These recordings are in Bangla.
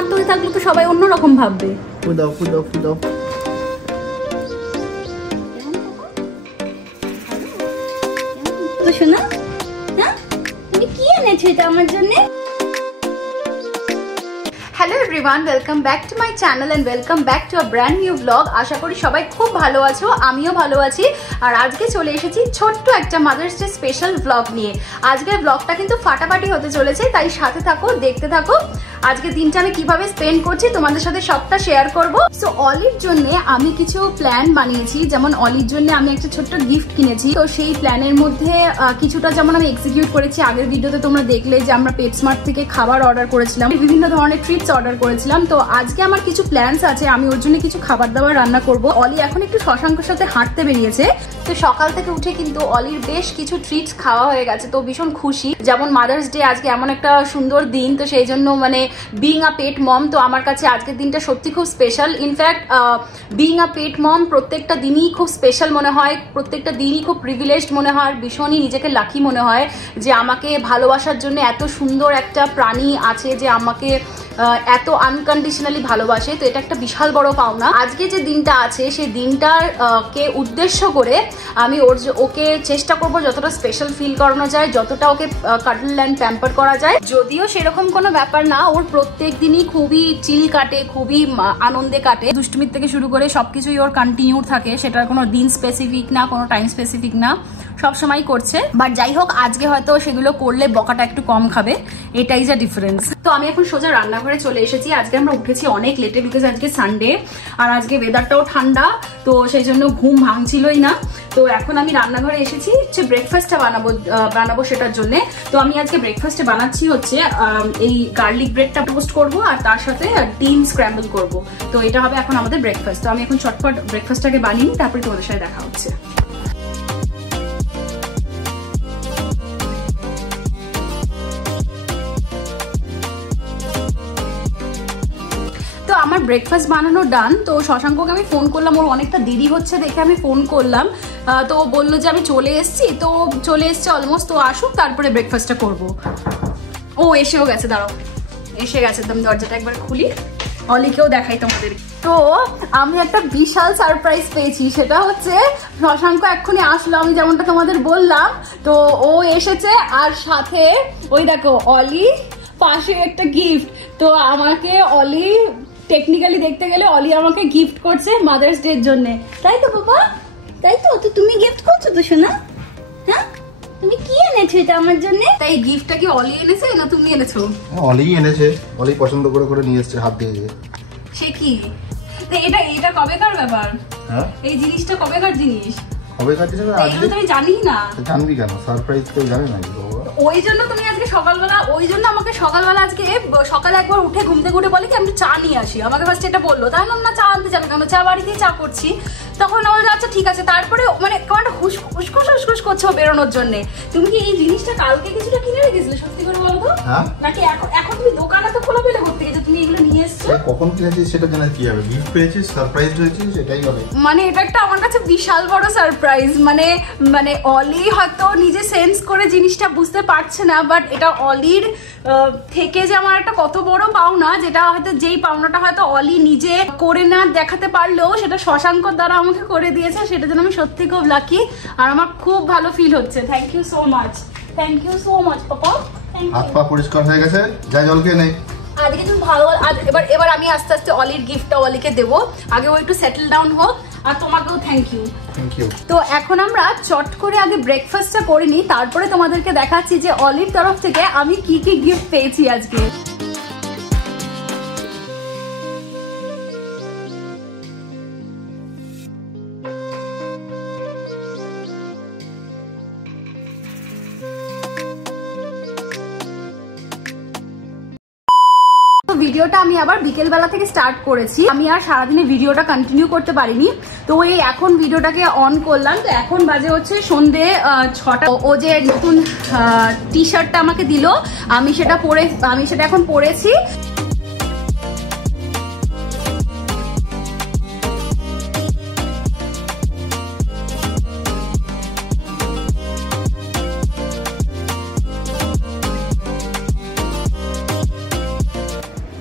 হাত ধরে থাকলে তো সবাই অন্যরকম ভাববে। ফুদাও ফুদাও ফুদাও। তো শোনা, হ্যাঁ তুমি কি এনেছো এটা আমার জন্য? Hello everyone, welcome back to my channel and welcome back to a brand new blog. আশা করি সবাই খুব ভালো আছো, আমিও ভালো আছি। আর আজকে চলে এসেছি ছোট্ট একটা মাদার্স ডে স্পেশাল ব্লগ নিয়ে। আজকের ব্লগটা কিন্তু ফাটাফাটি হতে চলেছে, তাই সাথে থাকো, দেখতে থাকো। আজকে দিনটা আমি কিভাবে স্পেন্ড করছি তোমাদের সাথে সবটা শেয়ার করব। সো অলির জন্য আমি কিছু প্ল্যান বানিয়েছি, যেমন অলির জন্য আমি একটা ছোট্ট গিফট কিনেছি। তো সেই প্ল্যানের মধ্যে কিছুটা যেমন আমি এক্সিকিউট করেছি। আগের ভিডিওতে তোমরা দেখলে যে আমরা পেটস্মার্ট থেকে খাবার অর্ডার করেছিলাম, বিভিন্ন ধরনের ট্রিপস অর্ডার করেছিলাম। তো আজকে আমার কিছু প্ল্যানস আছে, আমি ওর জন্য কিছু খাবার দাবার রান্না করব। অলি এখন একটু শশাঙ্কর সাথে হাঁটতে বেরিয়েছে। তো সকাল থেকে উঠে কিন্তু অলির বেশ কিছু ট্রিটস খাওয়া হয়ে গেছে, তো ভীষণ খুশি। যেমন মাদার্স ডে আজকে এমন একটা সুন্দর দিন, তো সেই জন্য মানে বিং আ পেট মম, তো আমার কাছে আজকের দিনটা সত্যি খুব স্পেশাল। ইনফ্যাক্ট বিং আ পেট মম প্রত্যেকটা দিনই খুব স্পেশাল মনে হয়, প্রত্যেকটা দিনই খুব প্রিভিলেজড মনে হয়, ভীষণই নিজেকে লাকি মনে হয় যে আমাকে ভালোবাসার জন্য এত সুন্দর একটা প্রাণী আছে যে আমাকে এত আনকন্ডিশনালি ভালোবাসে। তো এটা একটা বিশাল বড় পাওনা। আজকে যে দিনটা আছে সেই দিনটার কে উদ্দেশ্য করে আমি ওকে চেষ্টা করব যতটা স্পেশাল ফিল করানো যায়, যতটা ওকে কাটল অ্যান্ড প্যাম্পার করা যায়। যদিও সেরকম কোনো ব্যাপার না, ওর প্রত্যেক দিনই খুবই চিল কাটে, খুবই আনন্দে কাটে। দুষ্টুমির থেকে শুরু করে সবকিছুই ওর কন্টিনিউ থাকে, সেটার কোনো দিন স্পেসিফিক না, কোনো টাইম স্পেসিফিক না, সবসময় করছে। বাট যাই হোক, আজকে হয়তো সেগুলো করলে বকাটা একটু কম খাবে, এটাই যা ডিফারেন্স। তো আমি এখন সোজা রান্নাঘরে চলে এসেছি। আজকে আমরা উঠেছি অনেক লেটে, বিকজ আজকে সানডে আর আজকে ওয়েদারটাও ঠান্ডা, তো সেই জন্য ঘুম ভাঙছিলই না। তো এখন আমি রান্নাঘরে এসেছি হচ্ছে ব্রেকফাস্টটা বানাবো সেটার জন্য। তো আমি আজকে ব্রেকফাস্টে বানাচ্ছি হচ্ছে এই গার্লিক ব্রেডটা টোস্ট করব আর তার সাথে ডিম স্ক্র্যাম্বল করব। তো এটা হবে এখন আমাদের ব্রেকফাস্ট। তো আমি এখন চটপট ব্রেকফাস্টটাকে বানিয়ে তারপরে তোমাদের সাথে দেখা হচ্ছে। তো আমার ব্রেকফাস্ট বানানো ডান। তো শশাঙ্ককে আমি ফোন করলাম, ওর অনেকটা দেরি হচ্ছে দেখে আমি ফোন করলাম। তো ও বললো যে আমি চলে এসেছি, তো চলে এসছে অলমোস্ট। তো আসুক, তারপরে ব্রেকফাস্টটা করব। ও এসেও গেছে, দাঁড়াও, এসে গেছে। একদম দরজাটা একবার খুলি, অলিকেও দেখাই তোমাদের। তো আমি একটা বিশাল সারপ্রাইজ পেয়েছি, সেটা হচ্ছে শশাঙ্ক এক্ষুনি আসলো, আমি যেমনটা তোমাদের বললাম। তো ও এসেছে আর সাথে ওই দেখো অলি, পাশে একটা গিফট। তো আমাকে অলি টেকনিক্যালি দেখতে গেলে অলি আমাকে গিফট করছে মাদার্স ডে এর জন্য, তাই তো বাবা? তাই তো? তো তুমি গিফট করছো তো শোনা? হ্যাঁ, তুমি কি এনেছো এটা আমার জন্য? তাই গিফটটা কি অলি এনেছে না তুমি এনেছো? অলি এনেছে, অলি পছন্দ করে করে নিয়ে এসেছে হাত দিয়ে। সে কি? এটা কবেকার ব্যাপার? হ্যাঁ, এই জিনিসটা কবেকার জিনিস? কবেকার জিনিস এগুলো তো আমি জানি না। জানবি কেন? সারপ্রাইজ তো জানি না। ওই জন্য তুমি আজকে সকালবেলা, ওই জন্য আমাকে সকালবেলা আজকে সকালে একবার উঠে ঘুম থেকে উঠে বলে কি আমি চা নিয়ে আসি, আমাকে ফার্স্ট এটা বললো। তাই না, চা আনতে যাবে কেন, চা বাড়িতেই চা করছি। তখন বললো আচ্ছা ঠিক আছে। তারপরে মানে কেমন হুসখুস করছে ও বেরোনোর জন্য। তুমি কি এই জিনিসটা কালকে কিছুটা কিনে রেখেছিলে সত্যি করে বলো তো? নাকি এখন তুমি দোকানে তো খোলা পেলে করতে গেছো, তুমি এগুলো নিয়ে এসছো? কখন কিনেছিস সেটা জানা কি হবে, গিফট পেয়েছিস, সারপ্রাইজ হয়েছিস, সেটাই হবে। মানে এটা একটা আমার কাছে বিশাল বড় সারপ্রাইজ। মানে অলি হয়তো নিজে সেন্স করে জিনিসটা বুঝতে পারছে না, বাট এটা অলির থেকে যে আমার একটা কত বড় পাওনা, যেটা হয়তো যেই পাওনাটা হয়তো অলি নিজে করে না দেখাতে পারলেও সেটা শশাঙ্কর দ্বারা আমাকে করে দিয়েছে, সেটা জন্য আমি সত্যি খুব লাকি আর আমার খুব ভালো ফিল হচ্ছে। Thank you so much, thank you so much পাপা। হাত পা পরিষ্কার হয়ে গেছে, যা জল খেয়ে নেই। আজকে তুমি ভালো, এবার আমি আস্তে আস্তে অলির গিফটটা অলিকে দেবো। আগে ও একটু সেটেল ডাউন হোক। আর তোমাকেও থ্যাংক ইউ। তো এখন আমরা চট করে আগে ব্রেকফাস্টটা করে নিই, তারপরে তোমাদেরকে দেখাচ্ছি যে অলির তরফ থেকে আমি কি কি গিফট পেয়েছি আজকে। ভিডিওটা আমি আবার বিকেল বেলা থেকে স্টার্ট করেছি, আমি আর সারাদিনে ভিডিওটা কন্টিনিউ করতে পারিনি। তো এই এখন ভিডিওটাকে অন করলাম। তো এখন বাজে হচ্ছে সন্ধে 6টা। ও যে নতুন টি শার্টটা আমাকে দিল, আমি সেটা এখন পরেছি।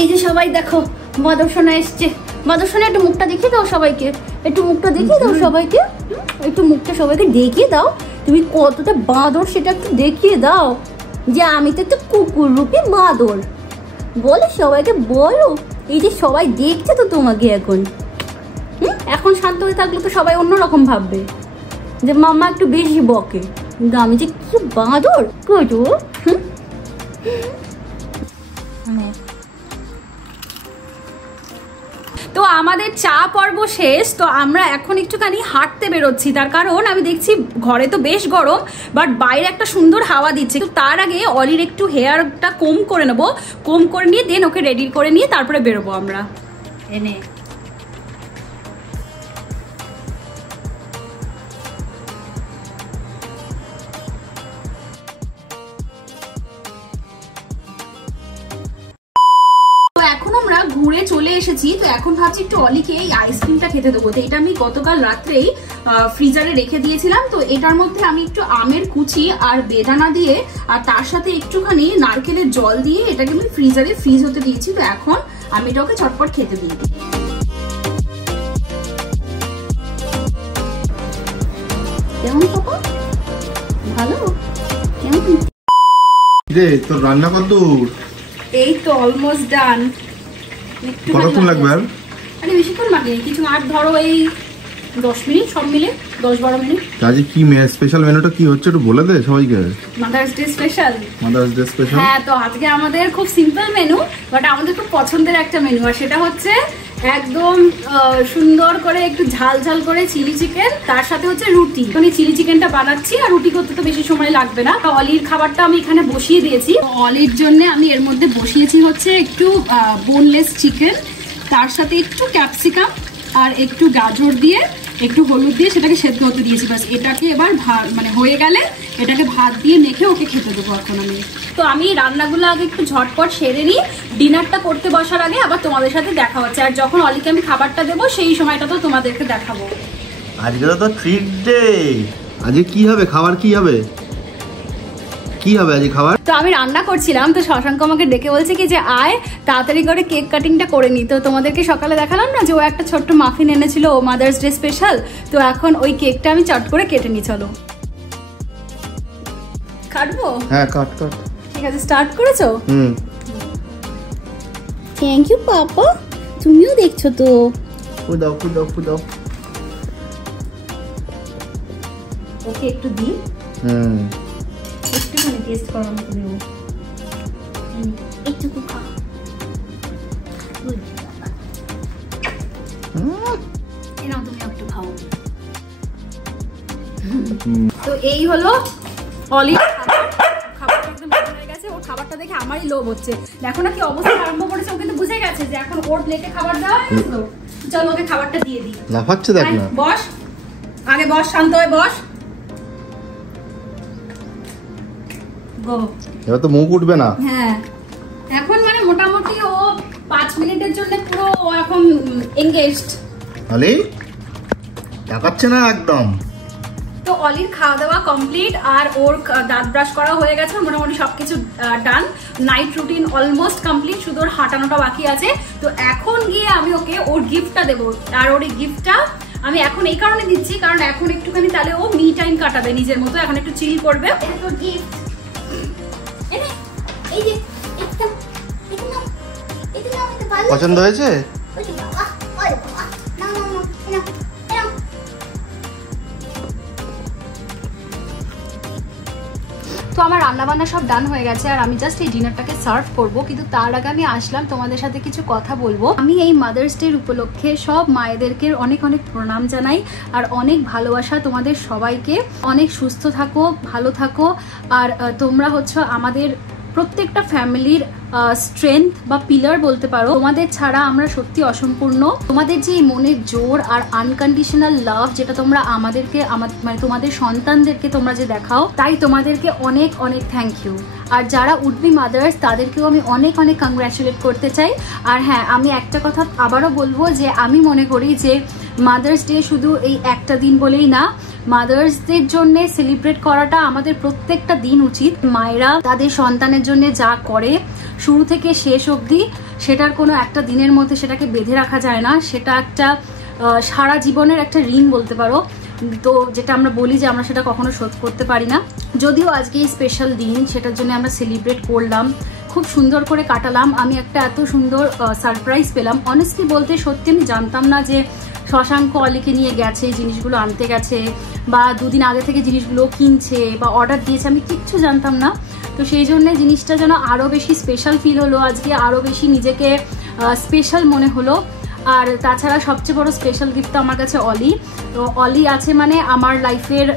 এই যে সবাই দেখো মাদর্শনা এসছে। মাদর্শনা একটু মুখটা দেখিয়ে দাও সবাইকে, একটু মুখটা দেখিয়ে দাও সবাইকে, একটু মুখটা সবাইকে দেখিয়ে দাও তুমি কতটা বাঁদর সেটা একটু দেখিয়ে দাও, যে আমি তো একটা কুকুর রূপী বাঁদর বলে সবাইকে বলো। এই যে সবাই দেখছে তো তোমাকে এখন, এখন শান্ত হয়ে থাকলে তো সবাই অন্যরকম ভাববে যে মাম্মা একটু বেশি বকে, কিন্তু আমি যে কি বাঁদর কটু। তো আমাদের চা পর্ব শেষ, তো আমরা এখন একটুখানি হাঁটতে বেরোচ্ছি। তার কারণ আমি দেখছি ঘরে তো বেশ গরম, বাট বাইরে একটা সুন্দর হাওয়া দিচ্ছে। তো তার আগে অলির একটু হেয়ারটা কম করে নেবো, কম করে নিয়ে দেন ওকে রেডি করে নিয়ে তারপরে বেরোবো আমরা। এনে এখন আমরা ঘুরে চলে এসেছি। তো এখন ভাবছি একটু অলিকে এই আইসক্রিমটা খেতে দেবো। তো এটা আমি গতকাল রাত্রেই ফ্রিজারে রেখে দিয়েছিলাম। তো এটার মধ্যে আমি একটু আমের কুচি আর বেদানা দিয়ে আর তার সাথে একটুখানি নারকেলের জল দিয়ে এটাকে আমি ফ্রিজারে ফ্রিজ হতে দিয়েছি। তো এখন আমি এটা ওকে ঝটপট খেতে দিই। কেমন পাপা? ভালো? কেমন রে তোর রান্না কতদূর? এই তো অলমোস্ট ডান। কতক্ষণ লাগবে আর? আরে বেশিক্ষণ লাগে কিছু, আর ধরো এই 10 মিনিট, সব মিলে 10-12 মিনিট। আজ কি স্পেশাল মেনুটা কি হচ্ছে একটু বলে দে সবাইকে। Mother's day special. Mother's day special. হ্যাঁ, তো আজকে আমাদের খুব সিম্পল মেনু, বাট আমাদের খুব পছন্দের একটা মেনু, আর সেটা হচ্ছে একদম সুন্দর করে একটু ঝাল ঝাল করে চিলি চিকেন, তার সাথে হচ্ছে রুটি। মানে চিলি চিকেনটা বানাচ্ছি, আর রুটি করতে তো বেশি সময় লাগবে না। তো অলির খাবারটা আমি এখানে বসিয়ে দিয়েছি। অলির জন্য আমি এর মধ্যে বসিয়েছি হচ্ছে একটু বোনলেস চিকেন, তার সাথে একটু ক্যাপসিকাম আর একটু গাজর দিয়ে একটু হলুদ দিয়ে সেটাকে সেদ্ধ হতে দিয়েছি। বাস এটাকে এবার মানে হয়ে গেলে এটাকে ভাত দিয়ে মেখে ওকে খেতে দেবো এখন আমি। তো আমি রান্নাগুলো আগে একটু ঝটপট সেরে নিই, ডিনারটা করতে বসার আগে আবার তোমাদের সাথে দেখা হচ্ছে। আর যখন অলিকে আমি খাবারটা দেবো সেই সময়টা তো তোমাদেরকে দেখাবো। আজকে তো ট্রিট ডে। আজকে কি হবে খাবার? কি হবে আজকে খাবার? তো আমি রান্না করছিলাম, তো শশাঙ্ক আমাকে ডেকে বলছে কি যে আয় তাড়াতাড়ি করে কেক কাটিংটা করে নি। তো তোমাদেরকে সকালে দেখালাম না যে ও একটা ছোট্ট মাফিন এনেছিল মাদার্স ডে স্পেশাল। তো এখন ওই কেকটা আমি চট করে কেটে নি। চলো কাটবো। হ্যাঁ কাট কাট। ঠিক আছে, স্টার্ট করেছো? থ্যাংক ইউ পাপা, তুমিও দেখছো তো। দাও। ওকে একটু দি, একটুখানি টেস্ট করার মতো দেবো, একটু খা। এনাও তুমি একটু খাও। তো এই হলো অলি খাবারটা একদম হয়ে গেছে। ওর খাবারটা দেখে আমারই লোভ হচ্ছে। দেখো না কি অবস্থা আরম্ভ করেছে, ও কিন্তু বুঝে গেছে যে এখন ওর প্লেটে খাবার দেওয়া হয়ে গেছে। চলো ওকে খাবারটা দিয়ে দিই। লাফাচ্ছে দেখ না। বস, আগে বস, শান্ত হয়ে বস। এবার তো মুখ উঠবে না। হ্যাঁ, এখন মানে মোটামুটি ও 5 মিনিটের জন্য পুরো ও এখন এনগেজড। অলি তাকাচ্ছে না একদম। তো অলির খাওয়া দাওয়া কমপ্লিট, আর ওর দাঁত ব্রাশ করা হয়ে গেছে, মোটামুটি সবকিছু ডান। নাইট রুটিন অলমোস্ট কমপ্লিট, শুধু ওর হাঁটানোটা বাকি আছে। তো এখন গিয়ে আমি ওকে ওর গিফটটা দেবো। আর ওর এই গিফটটা আমি এখন এই কারণে দিচ্ছি কারণ এখন একটুখানি তাহলে ও মি টাইম কাটাবে নিজের মতো, এখন একটু চিল করবে। পছন্দ হয়েছে? তো আমার রান্নাবান্না সব ডান হয়ে গেছে, আর আমি জাস্ট এই ডিনারটাকে সার্ভ করব। কিন্তু তার আগে আমি আসলাম তোমাদের সাথে কিছু কথা বলবো। আমি এই মাদার্স ডে উপলক্ষে সব মায়েদেরকে অনেক অনেক প্রণাম জানাই, আর অনেক ভালোবাসা তোমাদের সবাইকে। অনেক সুস্থ থাকো, ভালো থাকো, আর তোমরা হচ্ছে আমাদের প্রত্যেকটা ফ্যামিলির স্ট্রেংথ বা পিলার বলতে পারো। তোমাদের ছাড়া আমরা সত্যি অসম্পূর্ণ। তোমাদের যে মনের জোর আর আনকন্ডিশনাল লাভ যেটা তোমরা আমাদেরকে মানে তোমাদের সন্তানদেরকে তোমরা যে দেখাও, তাই তোমাদেরকে অনেক অনেক থ্যাংক ইউ। আর যারা উড বি মাদার্স তাদেরকেও আমি অনেক অনেক কংগ্রাচুলেট করতে চাই। আর হ্যাঁ, আমি একটা কথা আবারও বলবো যে আমি মনে করি যে মাদার্স ডে শুধু এই একটা দিন বলেই না, মাদার্সদের জন্য সেলিব্রেট করাটা আমাদের প্রত্যেকটা দিন উচিত। মায়েরা তাদের সন্তানের জন্য যা করে শুরু থেকে শেষ অবধি সেটার কোনো একটা দিনের মধ্যে সেটাকে বেঁধে রাখা যায় না, সেটা একটা সারা জীবনের একটা ঋণ বলতে পারো। তো যেটা আমরা বলি যে আমরা সেটা কখনো শোধ করতে পারি না। যদিও আজকে এই স্পেশাল দিন, সেটার জন্য আমরা সেলিব্রেট করলাম, খুব সুন্দর করে কাটালাম। আমি একটা এত সুন্দর সারপ্রাইজ পেলাম। অনেস্টলি বলতে সত্যি আমি জানতাম না যে শশাঙ্ক অলিকে নিয়ে গেছে, জিনিসগুলো আনতে গেছে, বা দুদিন আগে থেকে জিনিসগুলো কিনছে বা অর্ডার দিয়েছে, আমি কিচ্ছু জানতাম না। তো সেই জন্য জিনিসটা যেন আরও বেশি স্পেশাল ফিল হলো, আজকে আরও বেশি নিজেকে স্পেশাল মনে হলো। আর তাছাড়া সবচেয়ে বড় স্পেশাল গিফট আমার কাছে অলি। তো অলি আছে মানে আমার লাইফের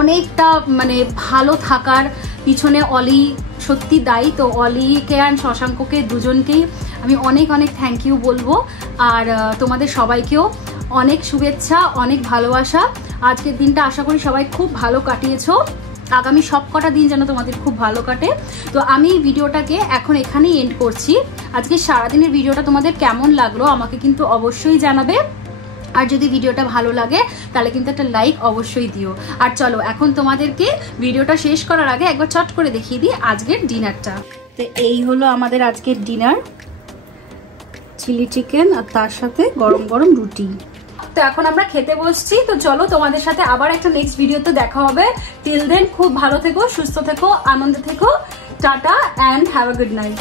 অনেকটা মানে ভালো থাকার পিছনে অলি সত্যি দায়ী। তো অলিকে আর শশাঙ্ককে দুজনকেই আমি অনেক অনেক থ্যাংক ইউ বলবো। আর তোমাদের সবাইকেও অনেক শুভেচ্ছা, অনেক ভালোবাসা। আজকের দিনটা আশা করি সবাই খুব ভালো কাটিয়েছো। আগামী সব কটা দিন যেন তোমাদের খুব ভালো কাটে। তো আমি ভিডিওটাকে এখন এখানেই এন্ড করছি। আজকে সারাদিনের ভিডিওটা তোমাদের কেমন লাগলো আমাকে কিন্তু অবশ্যই জানাবে। আর যদি ভিডিওটা ভালো লাগে তাহলে কিন্তু একটা লাইক অবশ্যই দিও। আর চলো এখন তোমাদেরকে ভিডিওটা শেষ করার আগে একবার চট করে দেখিয়ে দিই আজকের ডিনারটা। তো এই হলো আমাদের আজকের ডিনার, চিলি চিকেন আর তার সাথে গরম গরম রুটি। তো এখন আমরা খেতে বসছি। তো চলো তোমাদের সাথে আবার একটা নেক্সট ভিডিওতে দেখা হবে। টিল দেন খুব ভালো থেকো, সুস্থ থেকো, আনন্দে থেকো। Tata and have a good night.